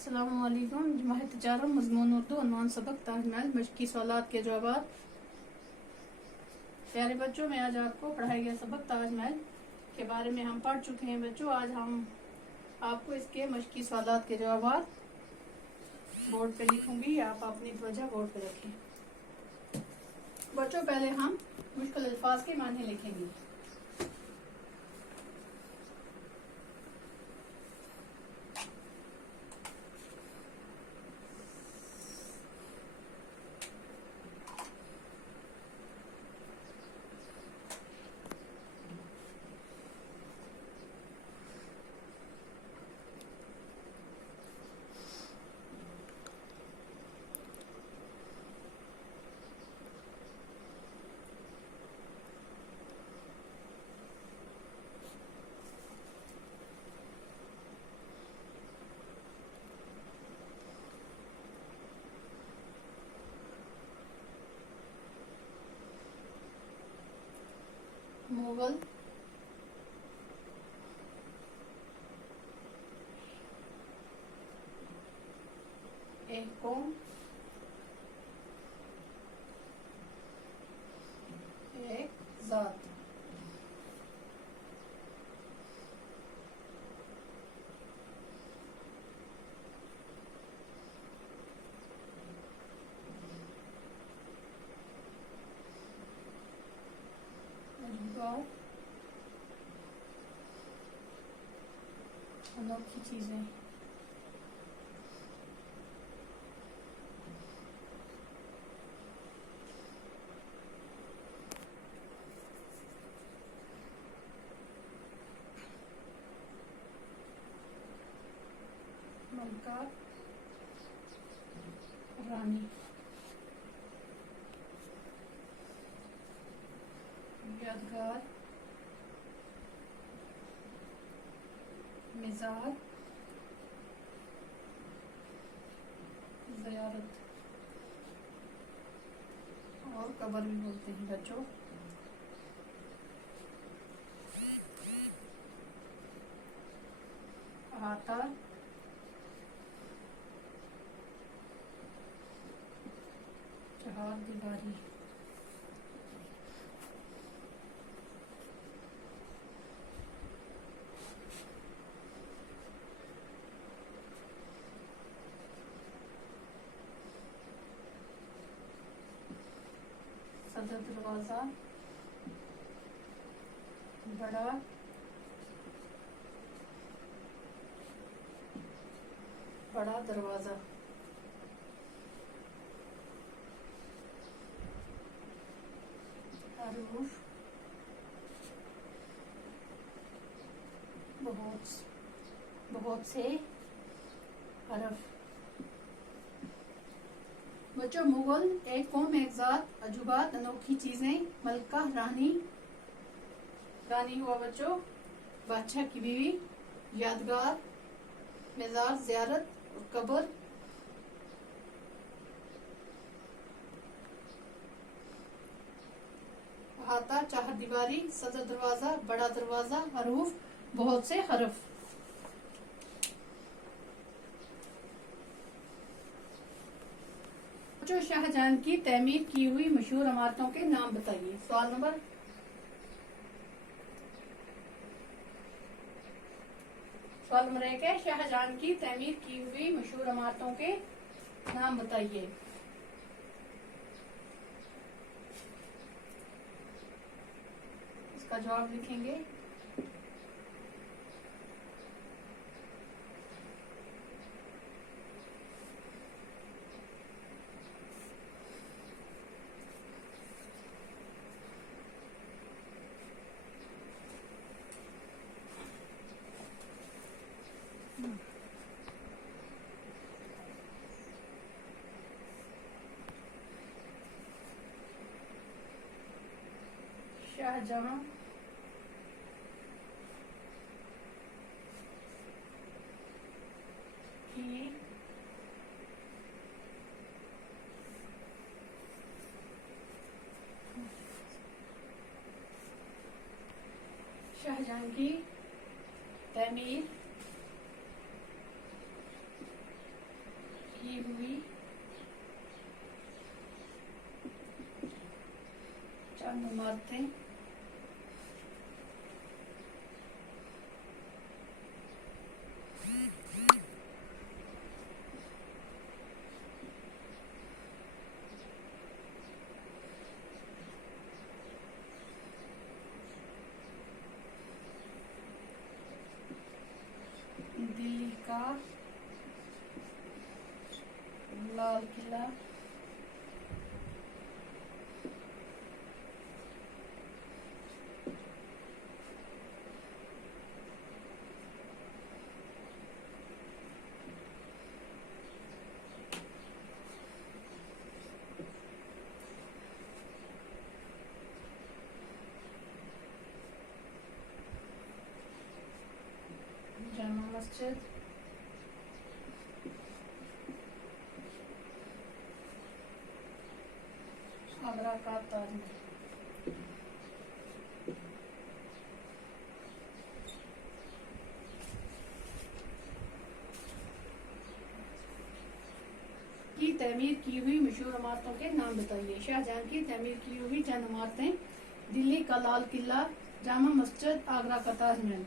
अस्सलामुअलैकुम। जमात तिजारत मज़मून उर्दू उन्वान सबक ताजमहल मशक़ी सवालात के जवाब। प्यारे बच्चों, मैं आज आपको पढ़ाए गए सबक ताजमहल के बारे में हम पढ़ चुके हैं। बच्चों, आज हम आपको इसके मशक़ी सवालात के जवाब बोर्ड पे लिखूंगी। आप अपनी तवज्जो बोर्ड पे रखें। बच्चों, पहले हम मुश्किल अल्फाज के माने लिखेंगे। मुगल, एक कौम, एक जात। अनोखी चीजें। मलका, रानी। यादगार, मिज़ार, ज़ियारत और कब्र भी बोलते हैं बच्चों। अहाता, चहार दीवारी। सदर दरवाज़ा, बड़ा बड़ा दरवाज़ा। अरूफ, बहुत से हरफ। बच्चों, मुगल, एक कौम एक जात, अजूबात अनोखी चीजें, मलका रानी, रानी हुआ बच्चों बादशाह की बीवी, यादगार, मज़ार ज़ियारत और कब्र। अहाता चार दीवारी, सदर दरवाजा, बड़ा दरवाजा, हरूफ बहुत से हरफ। बच्चों, शाहजहां की तमीर की हुई मशहूर इमारतों के नाम बताइए। सवाल नंबर 1 है, शाहजहां की तमीर की हुई मशहूर इमारतों के नाम बताइए। इसका जवाब लिखेंगे। शाहजहां की शाहजहां की तमीर हुई चंद इमारतें, दिल्ली का लाल किला, जामा मस्जिद, आगरा का ताजमहल। की तमीर की हुई मशहूर इमारतों के नाम बताइए। शाहजहां की तमीर की हुई चंद इमारतें, दिल्ली का लाल किला, जामा मस्जिद, आगरा का ताजमहल।